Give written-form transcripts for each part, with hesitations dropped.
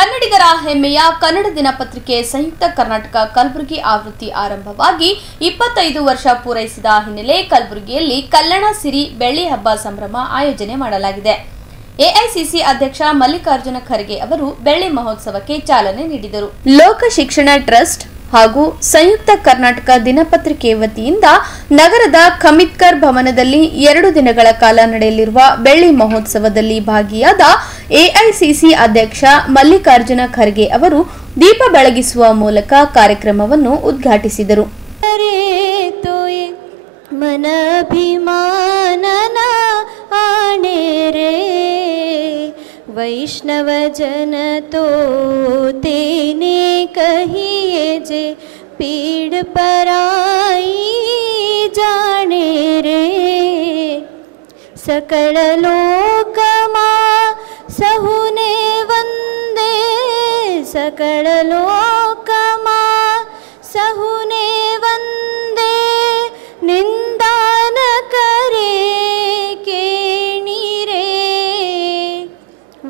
ಕನ್ನಡಿಗರ ಹೆಮ್ಮೆಯ ಕನ್ನಡ ದಿನಪತ್ರಿಕೆ ಸಂಯುಕ್ತ ಕರ್ನಾಟಕ ಕಲಬುರಗಿ ಆವೃತ್ತಿ ಆರಂಭವಾಗಿ 25 ವರ್ಷ ಪೂರೈಸಿದ ಹಿನ್ನೆಲೆ ಕಲಬುರಗಿಯಲ್ಲಿ ಕಲ್ಲಣ ಸಿರಿ ಬೆಳ್ಳಿ ಹಬ್ಬ ಸಂಭ್ರಮ ಆಯೋಜನೆ ಮಾಡಲಾಗಿದೆ. ಎಐಸಿಸಿ ಅಧ್ಯಕ್ಷ ಮಲ್ಲಿಕಾರ್ಜುನ ಖರ್ಗೆ ಅವರು ಬೆಳ್ಳಿ ಮಹೋತ್ಸವಕ್ಕೆ ಚಾಲನೆ ನೀಡಿದರು. ಲೋಕ ಶಿಕ್ಷಣ ಟ್ರಸ್ಟ್ ಹಾಗೂ ಸಂಯುಕ್ತ ಕರ್ನಾಟಕ ದಿನಪತ್ರಿಕೆ ವತಿಯಿಂದ ನಗರದ ಖಮಿದ್ಕರ್ ಭವನದಲ್ಲಿ 2 ದಿನಗಳ ಕಾಲ ನಡೆಯಲಿರುವ ಬೆಳ್ಳಿ ಮಹೋತ್ಸವದಲ್ಲಿ ಭಾಗಿಯಾದ ಎಐಸಿಸಿ ಅಧ್ಯಕ್ಷ ಮಲ್ಲಿಕಾರ್ಜುನ ಖರ್ಗೆ ಅವರು ದೀಪ ಬೆಳಗಿಸುವ ಮೂಲಕ ಕಾರ್ಯಕ್ರಮವನ್ನು ಉದ್ಘಾಟಿಸಿದರು. वैष्णव जन तो तेने कहिए जे पीड़ पराई जाने रे सकल लोकमा सहुने वंदे सकल लोकमा सहुने वंदे निंदान करे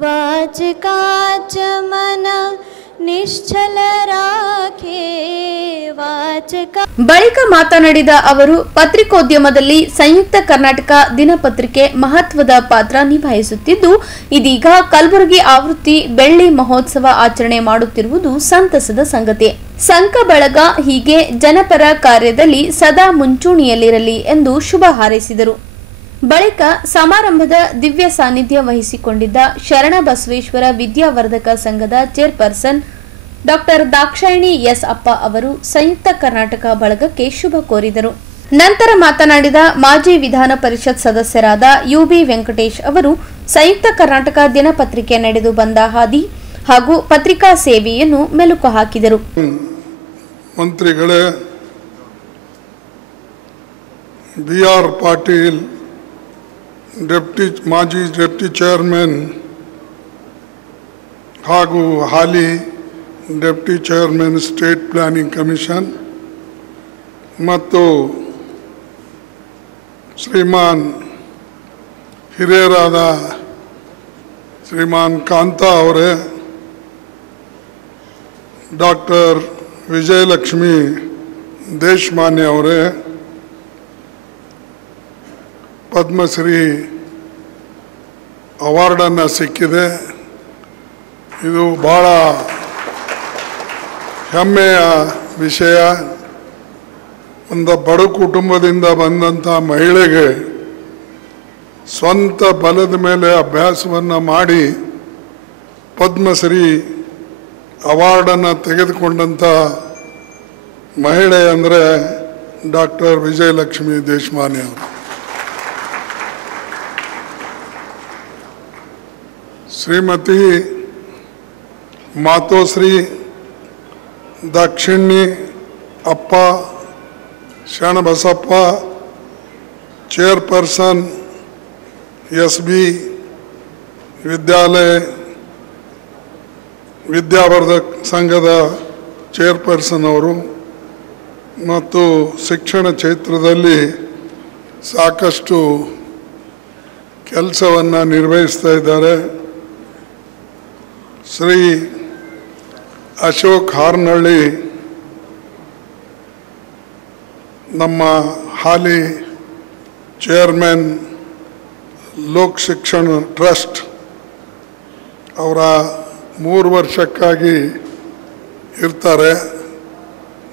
वाचकाच मन निश्चल राखे वाचका ಬಳಿಕ ಮಾತನಾಡಿದ ಅವರು ಪತ್ರಿಕೋದ್ಯಮದಲ್ಲಿ ಸಂಯುಕ್ತ ಕರ್ನಾಟಕ ದಿನಪತ್ರಿಕೆ ಮಹತ್ವದ ಪಾತ್ರ ನಿಭಾಯಿಸುತ್ತಿದ್ದು ಇದೀಗ ಕಲಬುರಗಿ ಆವೃತ್ತಿ ಬೆಳ್ಳಿ ಮಹೋತ್ಸವ ಆಚರಣೆ ಮಾಡುತ್ತಿರುವುದು ಸಂತಸದ ಸಂಗತಿ. ಸಂಘ ಬಳಗ ಹೀಗೆ ಜನಪರ ಕಾರ್ಯದಲ್ಲಿ ಸದಾ ಮುಂಚೂಣಿಯಲ್ಲಿರಲಿ ಎಂದು ಶುಭ ಹಾರೈಸಿದರು. ಬಳಿಕ ಸಮಾರಂಭದ ದಿವ್ಯ ಸಾನ್ನಿಧ್ಯ ವಹಿಸಿಕೊಂಡಿದ್ದ ಶರಣಬಸವೇಶ್ವರ ವಿದ್ಯಾವರ್ಧಕ ಸಂಘದ ಚೇರ್ಪರ್ಸನ್ ಡಾಕ್ಟರ್ ದಾಕ್ಷಾಯಿಣಿ ಎಸ್ ಅಪ್ಪ ಅವರು ಸಂಯುಕ್ತ ಕರ್ನಾಟಕ ಬಳಗಕ್ಕೆ ಶುಭ ಕೋರಿದರು. ನಂತರ ಮಾತನಾಡಿದ ಮಾಜಿ ವಿಧಾನ ಪರಿಷತ್ ಸದಸ್ಯರಾದ ಯುಬಿ ವೆಂಕಟೇಶ್ ಅವರು ಸಂಯುಕ್ತ ಕರ್ನಾಟಕ ದಿನಪತ್ರಿಕೆ ನಡೆದು ಬಂದ ಹಾದಿ ಹಾಗೂ ಪತ್ರಿಕಾ ಸೇವೆಯನ್ನು ಮೆಲುಕು ಹಾಕಿದರು. ಮಂತ್ರಿಗಳೇ, ಬಿಆರ್ ಪಾಟೀಲ್ ಮಾಜಿ ಡೆಪ್ಟಿ ಚೇರ್ಮನ್ ಹಾಗೂ ಹಾಲಿ deputy chairman state planning commission ಮತ್ತು ಶ್ರೀಮಾನ್ ಹಿರಿಯರಾದ ಶ್ರೀಮಾನ್ ಕಾಂತ ಅವರೇ, ಡಾಕ್ಟರ್ ವಿಜಯಲಕ್ಷ್ಮಿ ದೇಶಮಾನ್ಯ ಅವರೇ, ಪದ್ಮಶ್ರೀ ಅವಾರ್ಡನ್ನು ಸಿಕ್ಕಿದೆ. ಇದು ಭಾಳ ಹೆಮ್ಮೆಯ ವಿಷಯ. ಒಂದು ಬಡ ಕುಟುಂಬದಿಂದ ಬಂದಂಥ ಮಹಿಳೆಗೆ ಸ್ವಂತ ಬಲದ ಮೇಲೆ ಅಭ್ಯಾಸವನ್ನು ಮಾಡಿ ಪದ್ಮಶ್ರೀ ಅವಾರ್ಡನ್ನು ತೆಗೆದುಕೊಂಡಂಥ ಮಹಿಳೆ ಅಂದರೆ ಡಾಕ್ಟರ್ ವಿಜಯಲಕ್ಷ್ಮಿ ದೇಶಮಾನ್ಯ ಅವರು. ಶ್ರೀಮತಿ ಮಾತೋಶ್ರೀ ದಾಕ್ಷಿಣ್ಯ ಅಪ್ಪ ಶರಣಬಸಪ್ಪ, ಚೇರ್ಪರ್ಸನ್ ಎಸ್ಬಿ ವಿದ್ಯಾವರ್ಧಕ ಸಂಘದ ಚೇರ್ಪರ್ಸನ್ ಅವರು ಮತ್ತು ಶಿಕ್ಷಣ ಕ್ಷೇತ್ರದಲ್ಲಿ ಸಾಕಷ್ಟು ಕೆಲಸವನ್ನು ನಿರ್ವಹಿಸ್ತಾ ಇದ್ದಾರೆ. ಶ್ರೀ ಅಶೋಕ್ ಹಾರ್ನಳ್ಳಿ ನಮ್ಮ ಹಾಲಿ ಚೇರ್ಮನ್ ಲೋಕ್ ಶಿಕ್ಷಣ ಟ್ರಸ್ಟ್ ಅವರ 3 ವರ್ಷಕ್ಕಾಗಿ ಇರ್ತಾರೆ.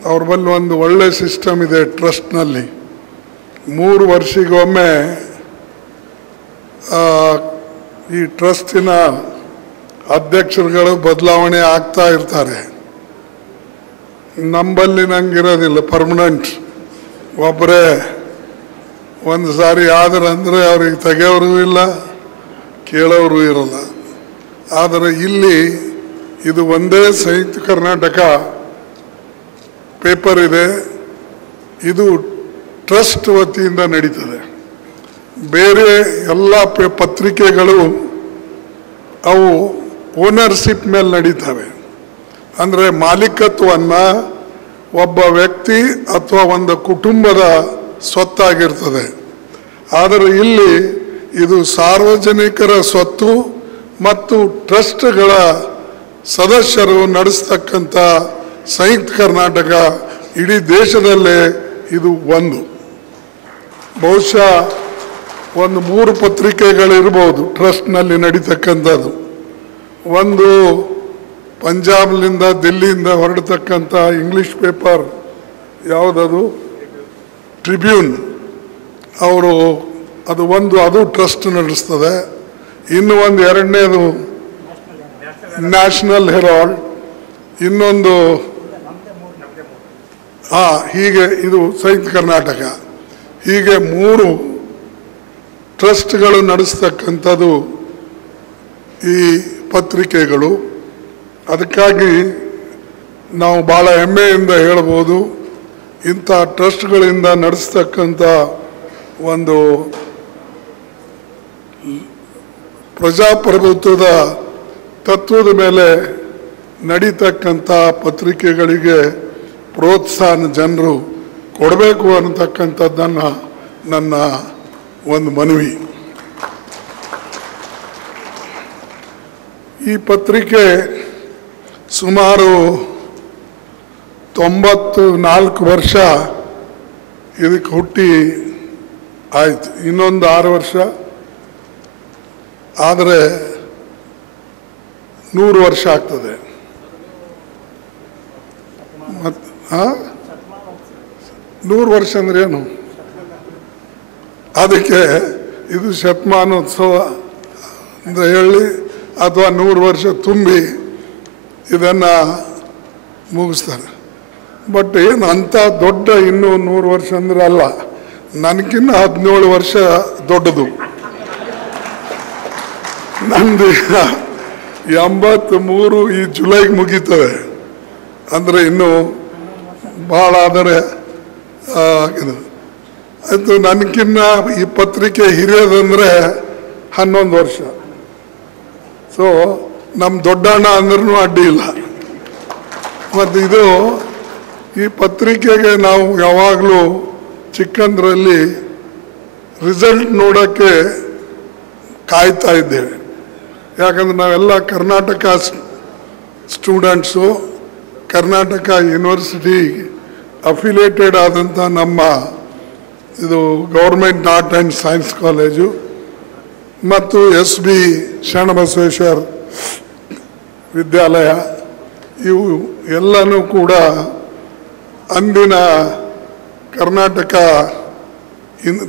ಅವ್ರ ಬಳಿ ಒಂದು ಒಳ್ಳೆ ಸಿಸ್ಟಮ್ ಇದೆ ಟ್ರಸ್ಟ್ನಲ್ಲಿ. 3 ವರ್ಷಗೊಮ್ಮೆ ಈ ಟ್ರಸ್ಟಿನ ಅಧ್ಯಕ್ಷರುಗಳು ಬದಲಾವಣೆ ಆಗ್ತಾ ಇರ್ತಾರೆ. ನಂಬಲ್ಲಿ ನಂಗಿರೋದಿಲ್ಲ ಪರ್ಮನೆಂಟ್, ಒಬ್ಬರೇ ಒಂದು ಸಾರಿ ಆದರಂದರೆ ಅವ್ರಿಗೆ ತೆಗೆಯೋರು ಇಲ್ಲ, ಕೇಳೋರು ಇರಲ್ಲ. ಆದರೆ ಇಲ್ಲಿ ಇದು ಒಂದೇ ಸಂಯುಕ್ತ ಕರ್ನಾಟಕ ಪೇಪರ್ ಇದೆ. ಇದು ಟ್ರಸ್ಟ್ ವತಿಯಿಂದ ನಡೀತದೆ. ಬೇರೆ ಎಲ್ಲ ಪತ್ರಿಕೆಗಳು ಅವು ಓನರ್ಶಿಪ್ ಮೇಲೆ ನಡೀತವೆ. ಅಂದರೆ ಮಾಲೀಕತ್ವವನ್ನು ಒಬ್ಬ ವ್ಯಕ್ತಿ ಅಥವಾ ಒಂದು ಕುಟುಂಬದ ಸ್ವತ್ತಾಗಿರ್ತದೆ. ಆದರೆ ಇಲ್ಲಿ ಇದು ಸಾರ್ವಜನಿಕರ ಸ್ವತ್ತು ಮತ್ತು ಟ್ರಸ್ಟ್ಗಳ ಸದಸ್ಯರು ನಡೆಸ್ತಕ್ಕಂಥ ಸಂಯುಕ್ತ ಕರ್ನಾಟಕ ಇಡೀ ದೇಶದಲ್ಲೇ ಇದು ಒಂದು. ಬಹುಶಃ ಒಂದು 3 ಪತ್ರಿಕೆಗಳಿರ್ಬೋದು ಟ್ರಸ್ಟ್ನಲ್ಲಿ ನಡೀತಕ್ಕಂಥದ್ದು. ಒಂದು ಪಂಜಾಬ್ನಿಂದ ದಿಲ್ಲಿಯಿಂದ ಹೊರಡತಕ್ಕಂಥ ಇಂಗ್ಲಿಷ್ ಪೇಪರ್ ಯಾವುದದು, ಟ್ರಿಬ್ಯೂನ್, ಅವರು ಅದು ಟ್ರಸ್ಟ್ ನಡೆಸ್ತದೆ. ಇನ್ನು ಒಂದು ಎರಡನೇದು ನ್ಯಾಷನಲ್ ಹೆರಾಲ್ಡ್, ಇನ್ನೊಂದು ಹೀಗೆ ಇದು ಸಂಯುಕ್ತ ಕರ್ನಾಟಕ. ಹೀಗೆ 3 ಟ್ರಸ್ಟ್ಗಳು ನಡೆಸ್ತಕ್ಕಂಥದ್ದು ಈ ಪತ್ರಿಕೆಗಳು. ಅದಕ್ಕಾಗಿ ನಾವು ಭಾಳ ಹೆಮ್ಮೆಯಿಂದ ಹೇಳ್ಬೋದು, ಇಂಥ ಟ್ರಸ್ಟ್ಗಳಿಂದ ನಡೆಸ್ತಕ್ಕಂಥ ಒಂದು ಪ್ರಜಾಪ್ರಭುತ್ವದ ತತ್ವದ ಮೇಲೆ ನಡೀತಕ್ಕಂಥ ಪತ್ರಿಕೆಗಳಿಗೆ ಪ್ರೋತ್ಸಾಹ ಜನರು ಕೊಡಬೇಕು ಅನ್ನತಕ್ಕಂಥದ್ದನ್ನು ನನ್ನ ಒಂದು ಮನವಿ. ಈ ಪತ್ರಿಕೆ ಸುಮಾರು 94 ವರ್ಷ ಇದಕ್ಕೆ ಹುಟ್ಟಿ ಆಯಿತು. ಇನ್ನೊಂದು 6 ವರ್ಷ ಆದರೆ 100 ವರ್ಷ ಆಗ್ತದೆ. ಮತ್ತು 100 ವರ್ಷ ಅಂದ್ರೆ ಏನು? ಅದಕ್ಕೆ ಇದು ಶತಮಾನೋತ್ಸವ ಅಂತ ಹೇಳಿ ಅಥವಾ 100 ವರ್ಷ ತುಂಬಿ ಇದನ್ನು ಮುಗಿಸ್ತಾರೆ. ಬಟ್ ಏನು ಅಂಥ ದೊಡ್ಡ ಇನ್ನೂ 100 ವರ್ಷ ಅಂದ್ರೆ ಅಲ್ಲ, ನನಗಿನ್ನ 17 ವರ್ಷ ದೊಡ್ಡದು. ನಂದು 83 ಈ ಜುಲೈಗೆ ಮುಗೀತದೆ. ಅಂದರೆ ಇನ್ನೂ ಭಾಳ ಆದರೆ ಇದು ಅದು ನನಗಿನ್ನ ಈ ಪತ್ರಿಕೆ ಹಿರಿಯೋದಂದರೆ 11 ವರ್ಷ. ಸೊ ನಮ್ಮ ದೊಡ್ಡಣ್ಣ ಅಂದ್ರೂ ಅಡ್ಡಿ ಇಲ್ಲ. ಮತ್ತು ಇದು ಈ ಪತ್ರಿಕೆಗೆ ನಾವು ಯಾವಾಗಲೂ ಚಿಕ್ಕಂದ್ರಲ್ಲಿ ರಿಸಲ್ಟ್ ನೋಡೋಕ್ಕೆ ಕಾಯ್ತಾ ಇದ್ದೇವೆ. ಯಾಕಂದ್ರೆ ನಾವೆಲ್ಲ Karnataka students, Karnataka university affiliated ಆದಂಥ ನಮ್ಮ ಇದು government art and science college ಮತ್ತು SB ಶರಣಬಸವೇಶ್ವರ ವಿದ್ಯಾಲಯ, ಇವು ಎಲ್ಲನೂ ಕೂಡ ಅಂದಿನ ಕರ್ನಾಟಕ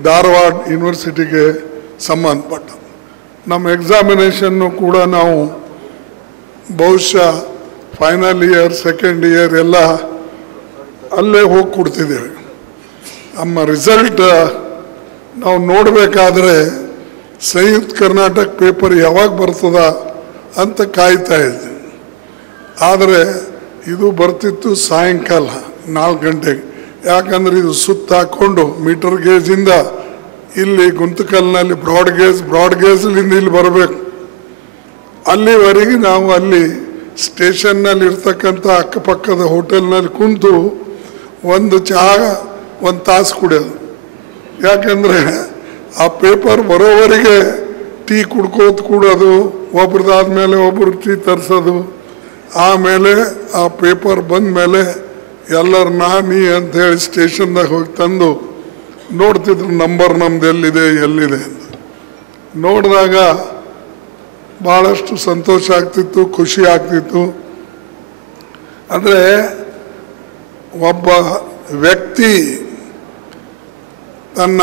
ಧಾರವಾಡ ಯೂನಿವರ್ಸಿಟಿಗೆ ಸಂಬಂಧಪಟ್ಟ. ನಮ್ಮ ಎಕ್ಸಾಮಿನೇಷನ್ನು ಕೂಡ ನಾವು ಬಹುಶಃ ಫೈನಲ್ ಇಯರ್, ಸೆಕೆಂಡ್ ಇಯರ್ ಎಲ್ಲ ಅಲ್ಲೇ ಹೋಗಿ ಕೊಡ್ತಿದ್ದೇವೆ. ನಮ್ಮ ರಿಸಲ್ಟ್ ನಾವು ನೋಡಬೇಕಾದ್ರೆ ಸಂಯುಕ್ತ ಕರ್ನಾಟಕ ಪೇಪರ್ ಯಾವಾಗ ಬರ್ತದ ಅಂತ ಕಾಯ್ತಾ ಇದ್ದೆ. ಆದರೆ ಇದು ಬರ್ತಿತ್ತು ಸಾಯಂಕಾಲ 4 ಗಂಟೆಗೆ. ಯಾಕಂದರೆ ಇದು ಸುತ್ತ ಹಾಕ್ಕೊಂಡು ಮೀಟರ್ ಗೇಜಿಂದ ಇಲ್ಲಿ ಗುಂತಕಲ್ನಲ್ಲಿ ಬ್ರಾಡ್ ಗೇಜ್ಲಿಂದ ಇಲ್ಲಿ ಬರಬೇಕು. ಅಲ್ಲಿವರೆಗೆ ನಾವು ಅಲ್ಲಿ ಸ್ಟೇಷನ್ನಲ್ಲಿ ಇರ್ತಕ್ಕಂಥ ಅಕ್ಕಪಕ್ಕದ ಹೋಟೆಲ್ನಲ್ಲಿ ಕುಂತು ಒಂದು ಚಹಾ 1 ತಾಸು ಕುಡಿಯೋದು. ಯಾಕೆಂದರೆ ಆ ಪೇಪರ್ ಬರೋವರೆಗೆ ಟೀ ಕುಡ್ಕೋತ ಕೂಡೋದು, ಒಬ್ರದಾದ್ಮೇಲೆ ಒಬ್ಬರು ಟೀ ತರಿಸೋದು. ಆಮೇಲೆ ಆ ಪೇಪರ್ ಬಂದ ಮೇಲೆ ಎಲ್ಲರೂ ನೀ ಅಂಥೇಳಿ ಸ್ಟೇಷನ್ದಾಗ ಹೋಗಿ ತಂದು ನೋಡ್ತಿದ್ರು ನಂಬರ್ ನಮ್ದು ಎಲ್ಲಿದೆ ಅಂತ. ನೋಡಿದಾಗ ಭಾಳಷ್ಟು ಸಂತೋಷ ಆಗ್ತಿತ್ತು, ಖುಷಿ ಆಗ್ತಿತ್ತು. ಅಂದರೆ ಒಬ್ಬ ವ್ಯಕ್ತಿ ತನ್ನ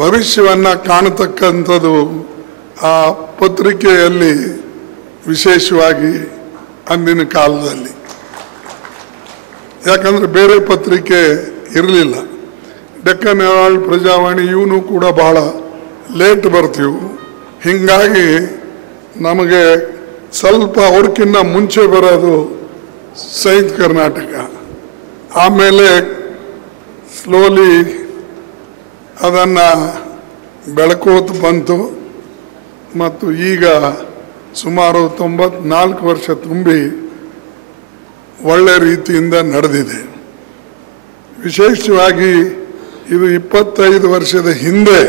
ಭವಿಷ್ಯವನ್ನು ಕಾಣತಕ್ಕಂಥದ್ದು ಆ ಪತ್ರಿಕೆಯಲ್ಲಿ ವಿಶೇಷವಾಗಿ ಅಂದಿನ ಕಾಲದಲ್ಲಿ. ಯಾಕಂದರೆ ಬೇರೆ ಪತ್ರಿಕೆ ಇರಲಿಲ್ಲ. ಡೆಕ್ಕನ್ ಹೆರಾಲ್ಡ್, ಪ್ರಜಾವಾಣಿ ಇವನು ಕೂಡ ಭಾಳ ಲೇಟ್ ಬರ್ತೀವಿ. ಹೀಗಾಗಿ ನಮಗೆ ಸ್ವಲ್ಪ ಅವ್ರಕ್ಕಿಂತ ಮುಂಚೆ ಬರೋದು ಸಂಯುಕ್ತ ಕರ್ನಾಟಕ. ಆಮೇಲೆ ಸ್ಲೋಲಿ ಅದನ್ನು ಬೆಳಕೋತು ಬಂತು ಮತ್ತು ಈಗ ಸುಮಾರು 94 ವರ್ಷ ತುಂಬಿ ಒಳ್ಳೆ ರೀತಿಯಿಂದ ನಡೆದಿದೆ. ವಿಶೇಷವಾಗಿ ಇದು 25 ವರ್ಷದ ಹಿಂದೆ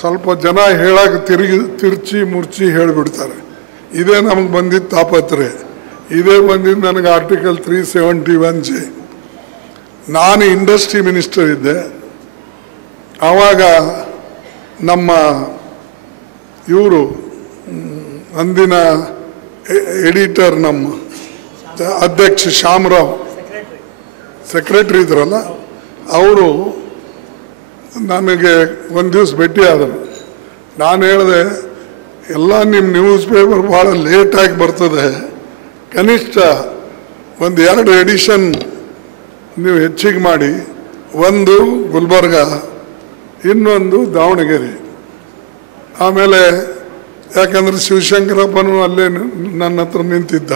ಸ್ವಲ್ಪ ಜನ ಹೇಳಕ್ಕೆ ತಿರ್ಚಿ ಮುರ್ಚಿ ಹೇಳಿಬಿಡ್ತಾರೆ. ಇದೇ ನಮಗೆ ಬಂದಿದ್ದು ತಾಪತ್ರೆ, ಇದೇ ಬಂದಿದ್ದು ನನಗೆ ಆರ್ಟಿಕಲ್ 371J. ನಾನು ಇಂಡಸ್ಟ್ರಿ ಮಿನಿಸ್ಟರ್ ಇದ್ದೆ. ಆವಾಗ ನಮ್ಮ ಇವರು ಅಂದಿನ ಎಡಿಟರ್, ನಮ್ಮ ಅಧ್ಯಕ್ಷ ಶ್ಯಾಮರಾವ್ ಸೆಕ್ರೆಟರಿ ಇದ್ರಲ್ಲ, ಅವರು ನನಗೆ ಒಂದು ದಿವಸ ಭೇಟಿ ಆದರು. ನಾನು ಹೇಳಿದೆ, ಎಲ್ಲ ನಿಮ್ಮ ನ್ಯೂಸ್ ಪೇಪರ್ ಭಾಳ ಲೇಟಾಗಿ ಬರ್ತದೆ, ಕನಿಷ್ಠ ಒಂದು 2 ಎಡಿಷನ್ ನೀವು ಹೆಚ್ಚಿಗೆ ಮಾಡಿ, ಒಂದು ಗುಲ್ಬರ್ಗ, ಇನ್ನೊಂದು ದಾವಣಗೆರೆ. ಆಮೇಲೆ ಯಾಕಂದರೆ ಶಿವಶಂಕರಪ್ಪನೂ ಅಲ್ಲೇ ನನ್ನ ಹತ್ರ ನಿಂತಿದ್ದ,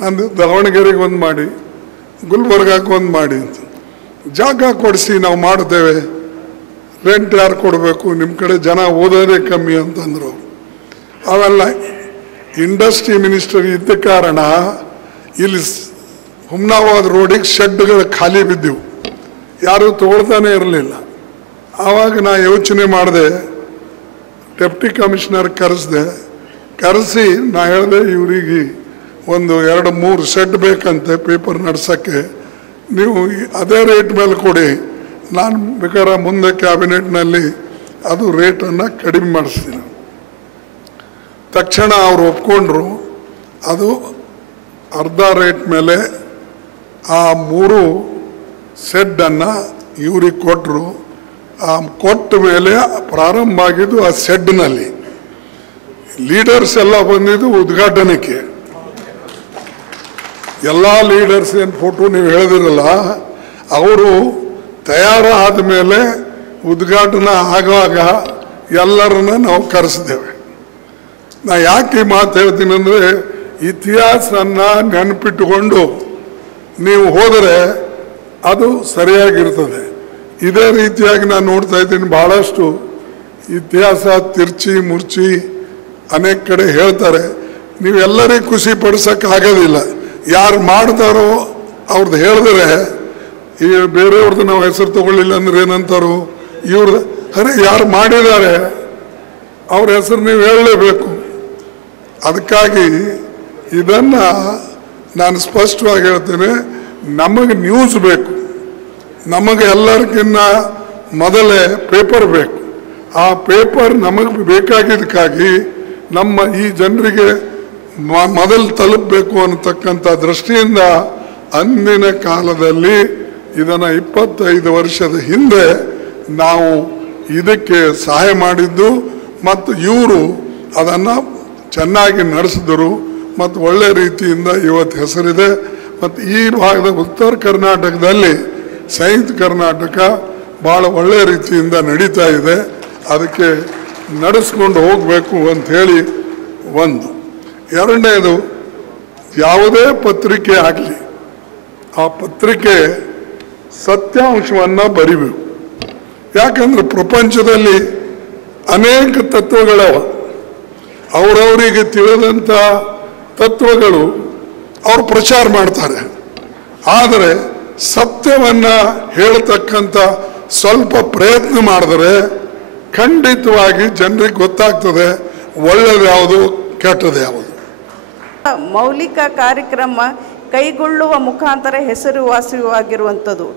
ನಂದು ದಾವಣಗೆರೆಗೆ ಒಂದು ಮಾಡಿ, ಗುಲ್ಬರ್ಗಕ್ಕೆ ಒಂದು ಮಾಡಿ ಅಂತ. ಜಾಗ ಕೊಡಿಸಿ ನಾವು ಮಾಡ್ತೇವೆ, ರೆಂಟ್ ಯಾರು ಕೊಡಬೇಕು, ನಿಮ್ಮ ಕಡೆ ಜನ ಓದೋದೇ ಕಮ್ಮಿ ಅಂತಂದರು. ಅವೆಲ್ಲ ಇಂಡಸ್ಟ್ರಿ ಮಿನಿಸ್ಟರ್ ಇದ್ದ ಕಾರಣ ಇಲ್ಲಿ ಹುಮ್ನಾಬಾದ್ ರೋಡಿಗೆ ಶೆಡ್ಗಳು ಖಾಲಿ ಬಿದ್ದೆವು, ಯಾರೂ ತಗೊಳ್ತಾನೆ ಇರಲಿಲ್ಲ. ಆವಾಗ ನಾ ಯೋಚನೆ ಮಾಡಿದೆ, ಡೆಪ್ಟಿ ಕಮಿಷನರ್ ಕರೆಸಿ ನಾ ಹೇಳಿದೆ, ಇವರಿಗೆ ಒಂದು 2-3 ಶೆಡ್ ಬೇಕಂತೆ ಪೇಪರ್ ನಡ್ಸೋಕ್ಕೆ, ನೀವು ಅದೇ ರೇಟ್ ಮೇಲೆ ಕೊಡಿ, ನಾನು ಬೇಕಾದ್ರೆ ಮುಂದೆ ಕ್ಯಾಬಿನೆಟ್ನಲ್ಲಿ ಅದು ರೇಟನ್ನು ಕಡಿಮೆ ಮಾಡಿಸ್ತೀನಿ. ತಕ್ಷಣ ಅವರು ಒಪ್ಕೊಂಡ್ರು. ಅದು ಅರ್ಧ ರೇಟ್ ಮೇಲೆ ಆ 3 ಶೆಡ್ಡನ್ನು ಇವ್ರಿಗೆ ಕೊಟ್ಟರು. ಆ ಕೊಟ್ಟ ಮೇಲೆ ಪ್ರಾರಂಭ ಆಗಿದ್ದು ಆ ಶೆಡ್ನಲ್ಲಿ. ಲೀಡರ್ಸ್ ಎಲ್ಲ ಬಂದಿದ್ದು ಉದ್ಘಾಟನೆಗೆ. ಎಲ್ಲ ಲೀಡರ್ಸ್ ಏನು ಫೋಟೋ ನೀವು ಹೇಳಿದಿರಲ್ಲ, ಅವರು ತಯಾರಾದ ಮೇಲೆ ಉದ್ಘಾಟನೆ ಆಗುವಾಗ ಎಲ್ಲರನ್ನ ನಾವು ಕರೆಸಿದ್ದೇವೆ. ನಾ ಯಾಕೆ ಈ ಮಾತು ಹೇಳ್ತೀನಿ ಅಂದರೆ, ಇತಿಹಾಸನ ನೆನಪಿಟ್ಟುಕೊಂಡು ನೀವು ಹೋದರೆ ಅದು ಸರಿಯಾಗಿರ್ತದೆ. ಇದೇ ರೀತಿಯಾಗಿ ನಾನು ನೋಡ್ತಾ ಇದ್ದೀನಿ, ಭಾಳಷ್ಟು ಇತಿಹಾಸ ತಿರ್ಚಿ ಮುರ್ಚಿ ಅನೇಕ ಕಡೆ ಹೇಳ್ತಾರೆ. ನೀವೆಲ್ಲರಿಗೂ ಖುಷಿ ಪಡಿಸೋಕ್ಕಾಗೋದಿಲ್ಲ. ಯಾರು ಮಾಡ್ತಾರೋ ಅವ್ರದ್ದು ಹೇಳಿದ್ರೆ, ಈ ಬೇರೆಯವ್ರದ್ದು ನಾವು ಹೆಸರು ತಗೊಳ್ಳಿಲ್ಲ ಅಂದ್ರೆ ಏನಂತಾರೋ, ಇವ್ರದ್ದು ಅರೆ ಯಾರು ಮಾಡಿದ್ದಾರೆ ಅವ್ರ ಹೆಸರು ನೀವು ಹೇಳಲೇಬೇಕು. ಅದಕ್ಕಾಗಿ ಇದನ್ನು ನಾನು ಸ್ಪಷ್ಟವಾಗಿ ಹೇಳ್ತೇನೆ, ನಮಗೆ ನ್ಯೂಸ್ ಬೇಕು, ನಮಗೆ ಎಲ್ಲರಿಗಿನ್ನ ಮೊದಲೇ ಪೇಪರ್ ಬೇಕು. ಆ ಪೇಪರ್ ನಮಗೆ ಬೇಕಾಗಿದ್ದಕ್ಕಾಗಿ ನಮ್ಮ ಈ ಜನರಿಗೆ ಮೊದಲು ತಲುಪಬೇಕು ಅನ್ನತಕ್ಕಂಥ ದೃಷ್ಟಿಯಿಂದ ಅಂದಿನ ಕಾಲದಲ್ಲಿ ಇದನ್ನು 25 ವರ್ಷದ ಹಿಂದೆ ನಾವು ಇದಕ್ಕೆ ಸಹಾಯ ಮಾಡಿದ್ದು, ಮತ್ತು ಇವರು ಅದನ್ನು ಚೆನ್ನಾಗಿ ನಡೆಸಿದರು ಮತ್ತು ಒಳ್ಳೆ ರೀತಿಯಿಂದ ಇವತ್ತು ಹೆಸರಿದೆ. ಮತ್ತು ಈ ಭಾಗದ ಉತ್ತರ ಕರ್ನಾಟಕದಲ್ಲಿ ಸಂಯುಕ್ತ ಕರ್ನಾಟಕ ಭಾಳ ಒಳ್ಳೆಯ ರೀತಿಯಿಂದ ನಡೀತಾ ಇದೆ. ಅದಕ್ಕೆ ನಡೆಸ್ಕೊಂಡು ಹೋಗಬೇಕು ಅಂಥೇಳಿ ಒಂದು. ಎರಡನೇದು, ಯಾವುದೇ ಪತ್ರಿಕೆ ಆಗಲಿ ಆ ಪತ್ರಿಕೆ ಸತ್ಯಾಂಶವನ್ನು ಬರಿಬೇಕು. ಯಾಕಂದರೆ ಪ್ರಪಂಚದಲ್ಲಿ ಅನೇಕ ತತ್ವಗಳವ, ಅವರವರಿಗೆ ತಿಳಿದಂಥ ತತ್ವಗಳು ಅವರು ಪ್ರಚಾರ ಮಾಡ್ತಾರೆ. ಆದರೆ ಸತ್ಯವನ್ನು ಹೇಳ್ತಕ್ಕಂಥ ಸ್ವಲ್ಪ ಪ್ರಯತ್ನ ಮಾಡಿದ್ರೆ ಖಂಡಿತವಾಗಿ ಜನರಿಗೆ ಗೊತ್ತಾಗ್ತದೆ ಒಳ್ಳೆಯದು ಯಾವುದು ಕೆಟ್ಟದ್ದು ಯಾವುದು. ಮೌಲಿಕ ಕಾರ್ಯಕ್ರಮ ಕೈಗೊಳ್ಳುವ ಮುಖಾಂತರ ಹೆಸರುವಾಸಿಯಾಗಿರುವಂಥದ್ದು.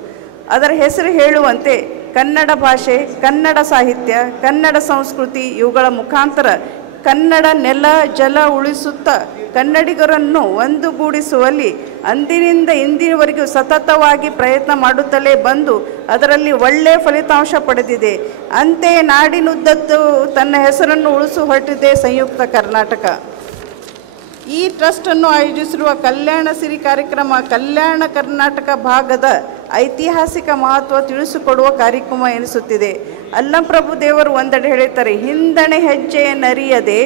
ಅದರ ಹೆಸರು ಹೇಳುವಂತೆ ಕನ್ನಡ ಭಾಷೆ, ಕನ್ನಡ ಸಾಹಿತ್ಯ, ಕನ್ನಡ ಸಂಸ್ಕೃತಿ ಇವುಗಳ ಮುಖಾಂತರ ಕನ್ನಡ ನೆಲ ಜಲ ಉಳಿಸುತ್ತಾ ಕನ್ನಡಿಗರನ್ನು ಒಂದುಗೂಡಿಸುವಲ್ಲಿ ಅಂದಿನಿಂದ ಇಂದಿನವರೆಗೂ ಸತತವಾಗಿ ಪ್ರಯತ್ನ ಮಾಡುತ್ತಲೇ ಬಂದು ಅದರಲ್ಲಿ ಒಳ್ಳೆಯ ಫಲಿತಾಂಶ ಪಡೆದಿದೆ. ಅಂತೆಯೇ ನಾಡಿನುದ್ದದ್ದು ತನ್ನ ಹೆಸರನ್ನು ಉಳಿಸು ಹೊರಟಿದೆ ಸಂಯುಕ್ತ ಕರ್ನಾಟಕ. ಈ ಟ್ರಸ್ಟನ್ನು ಆಯೋಜಿಸಿರುವ ಕಲ್ಯಾಣ ಸಿರಿ ಕಾರ್ಯಕ್ರಮ ಕಲ್ಯಾಣ ಕರ್ನಾಟಕ ಭಾಗದ ಐತಿಹಾಸಿಕ ಮಹತ್ವ ತಿಳಿಸಿಕೊಡುವ ಕಾರ್ಯಕ್ರಮ ಎನಿಸುತ್ತಿದೆ. ಅಲ್ಲಂಪ್ರಭು ದೇವರು ಒಂದೆಡೆ ಹೇಳುತ್ತಾರೆ, ಹಿಂದಣೆ ಹೆಜ್ಜೆಯನ್ನರಿಯದೆ